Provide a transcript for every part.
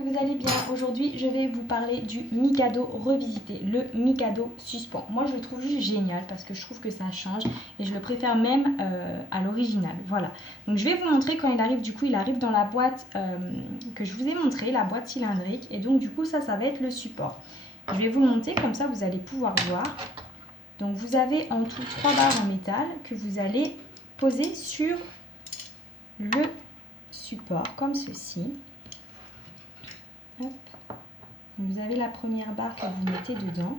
que vous allez bien. Aujourd'hui, je vais vous parler du Mikado revisité, le Mikado suspens. Moi, je le trouve juste génial parce que je trouve que ça change et je le préfère même à l'original. Voilà. Donc, je vais vous montrer quand il arrive. Du coup, il arrive dans la boîte que je vous ai montrée, la boîte cylindrique. Et donc, du coup, ça va être le support. Je vais vous monter comme ça, vous allez pouvoir voir. Donc, vous avez en tout 3 barres en métal que vous allez poser sur le support comme ceci. Hop. Vous avez la première barre que vous mettez dedans.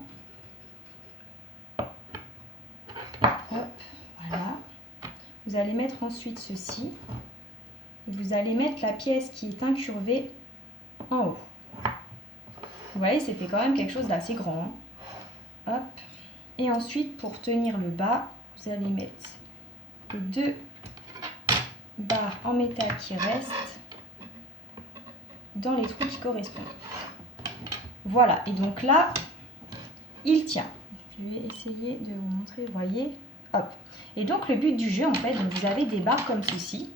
Hop, voilà. Vous allez mettre ensuite ceci. Vous allez mettre la pièce qui est incurvée en haut. Vous voyez, c'était quand même quelque chose d'assez grand. Hop. Et ensuite, pour tenir le bas, vous allez mettre les 2 barres en métal qui restent dans les trous qui correspondent. Voilà, et donc là, il tient. Je vais essayer de vous montrer, vous voyez. Hop. Et donc le but du jeu, en fait, donc vous avez des barres comme ceci.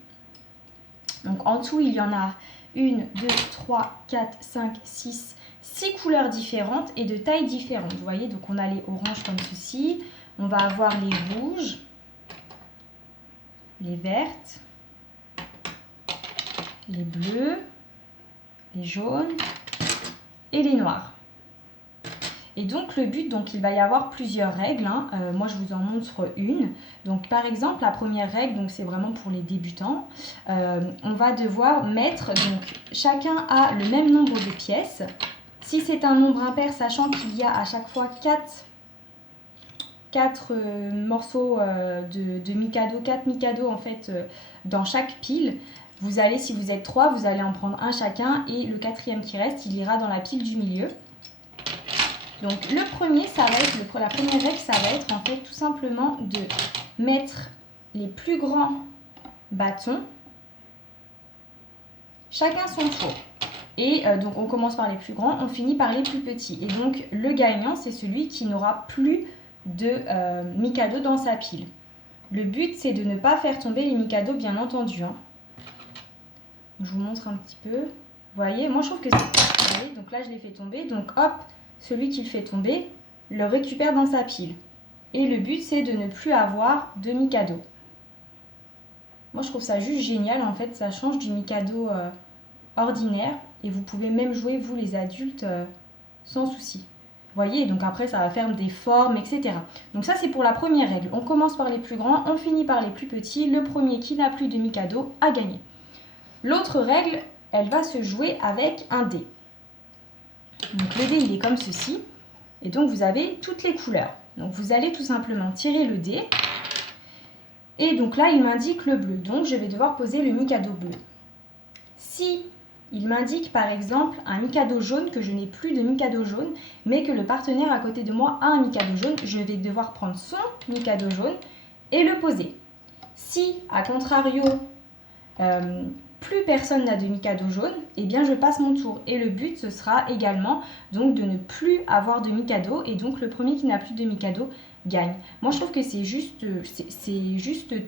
Donc en tout, il y en a 1, 2, 3, 4, 5, 6 couleurs différentes et de tailles différentes. Vous voyez, donc on a les oranges comme ceci. On va avoir les rouges, les vertes, les bleus, les jaunes et les noirs. Et donc le but, donc il va y avoir plusieurs règles. Moi je vous en montre une. Donc par exemple la première règle, donc c'est vraiment pour les débutants. On va devoir mettre, donc chacun a le même nombre de pièces. Si c'est un nombre impair, sachant qu'il y a à chaque fois 4 morceaux de Mikado, 4 Mikado en fait dans chaque pile. Vous allez, si vous êtes 3, vous allez en prendre un chacun et le 4e qui reste, il ira dans la pile du milieu. Donc le premier, ça va être, la première règle, ça va être en fait tout simplement de mettre les plus grands bâtons, chacun son tour. Et donc on commence par les plus grands, on finit par les plus petits. Et donc le gagnant, c'est celui qui n'aura plus de Mikado dans sa pile. Le but, c'est de ne pas faire tomber les Mikado, bien entendu. Je vous montre un petit peu. Vous voyez, moi je trouve que c'est... Donc là, je l'ai fait tomber. Donc hop, celui qui le fait tomber le récupère dans sa pile. Et le but, c'est de ne plus avoir de Mikado. Moi, je trouve ça juste génial. En fait, ça change du Mikado ordinaire. Et vous pouvez même jouer, vous les adultes, sans souci. Vous voyez, donc après, ça va faire des formes, etc. Donc ça, c'est pour la première règle. On commence par les plus grands, on finit par les plus petits. Le premier qui n'a plus de Mikado a gagné. L'autre règle, elle va se jouer avec un dé. Donc le dé, il est comme ceci. Et donc vous avez toutes les couleurs. Donc vous allez tout simplement tirer le dé. Et donc là, il m'indique le bleu. Donc je vais devoir poser le Mikado bleu. Si il m'indique par exemple un Mikado jaune, que je n'ai plus de Mikado jaune, mais que le partenaire à côté de moi a un Mikado jaune, je vais devoir prendre son Mikado jaune et le poser. Si, à contrario, plus personne n'a de Mikado jaune, eh bien je passe mon tour. Et le but, ce sera également donc de ne plus avoir de Mikado. Et donc le premier qui n'a plus de Mikado gagne. Moi, je trouve que c'est juste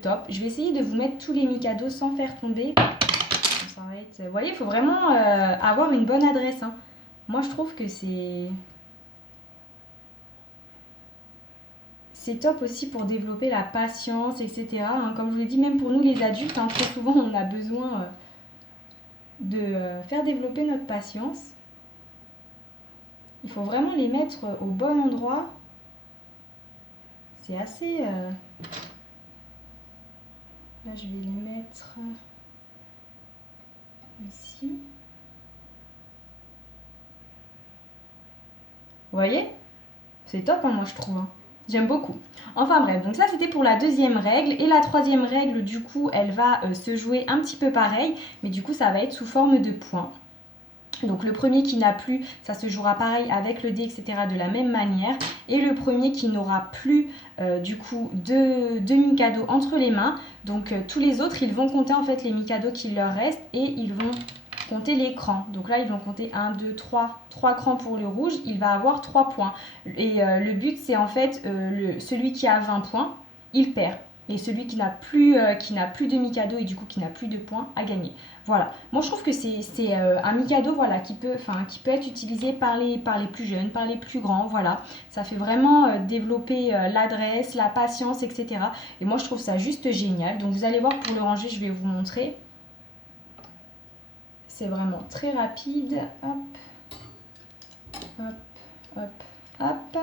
top. Je vais essayer de vous mettre tous les Mikado sans faire tomber. Ça va être... Vous voyez, il faut vraiment avoir une bonne adresse. Moi, je trouve que c'est top aussi pour développer la patience, etc. Comme je vous l'ai dit, même pour nous les adultes, très souvent, on a besoin de faire développer notre patience. Il faut vraiment les mettre au bon endroit. C'est assez... Là, je vais les mettre ici. Vous voyez? C'est top, moi, je trouve. J'aime beaucoup. Enfin bref, donc ça c'était pour la deuxième règle. Et la troisième règle, du coup, elle va se jouer un petit peu pareil. Mais du coup, ça va être sous forme de points. Donc le premier qui n'a plus, ça se jouera pareil avec le dé, etc. de la même manière. Et le premier qui n'aura plus, du coup, de Mikado entre les mains. Donc tous les autres, ils vont compter en fait les Mikado qu'il leur reste et ils vont compter les crans. Donc là, ils vont compter 1, 2, 3 crans pour le rouge. Il va avoir 3 points. Et le but, c'est en fait celui qui a 20 points, il perd. Et celui qui n'a plus de Mikado et du coup qui n'a plus de points a gagné. Voilà. Moi je trouve que c'est un Mikado voilà, qui peut être utilisé par les plus jeunes, par les plus grands. Voilà. Ça fait vraiment développer l'adresse, la patience, etc. Et moi je trouve ça juste génial. Donc vous allez voir pour le ranger, je vais vous montrer. C'est vraiment très rapide. Hop, hop, hop, hop.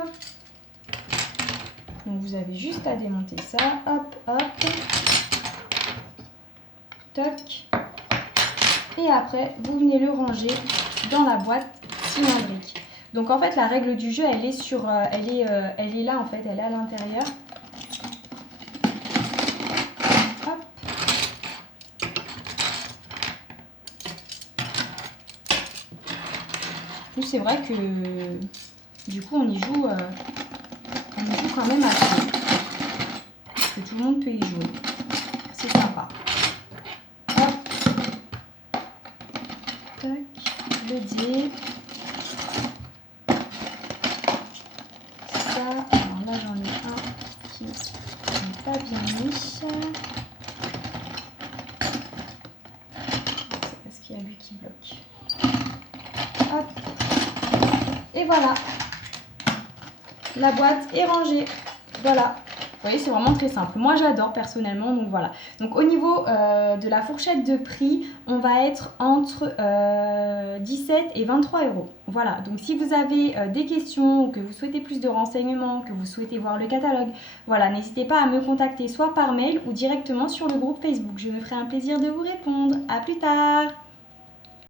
Donc vous avez juste à démonter ça, hop, hop, toc. Et après, vous venez le ranger dans la boîte cylindrique. Donc en fait, la règle du jeu, elle est elle est là en fait, elle est à l'intérieur. Hop. C'est vrai que du coup, on y joue quand même assez. Parce que tout le monde peut y jouer. C'est sympa. Hop. Tac. Le dé. Ça. Alors là, j'en ai un qui n'est pas bien mis. C'est parce qu'il y a lui qui bloque. Hop. Et voilà. La boîte est rangée. Voilà. Vous voyez, c'est vraiment très simple. Moi, j'adore personnellement, donc voilà. Donc au niveau de la fourchette de prix, on va être entre 17 et 23 €. Voilà, donc si vous avez des questions ou que vous souhaitez plus de renseignements, que vous souhaitez voir le catalogue, voilà, n'hésitez pas à me contacter soit par mail ou directement sur le groupe Facebook. Je me ferai un plaisir de vous répondre. À plus tard!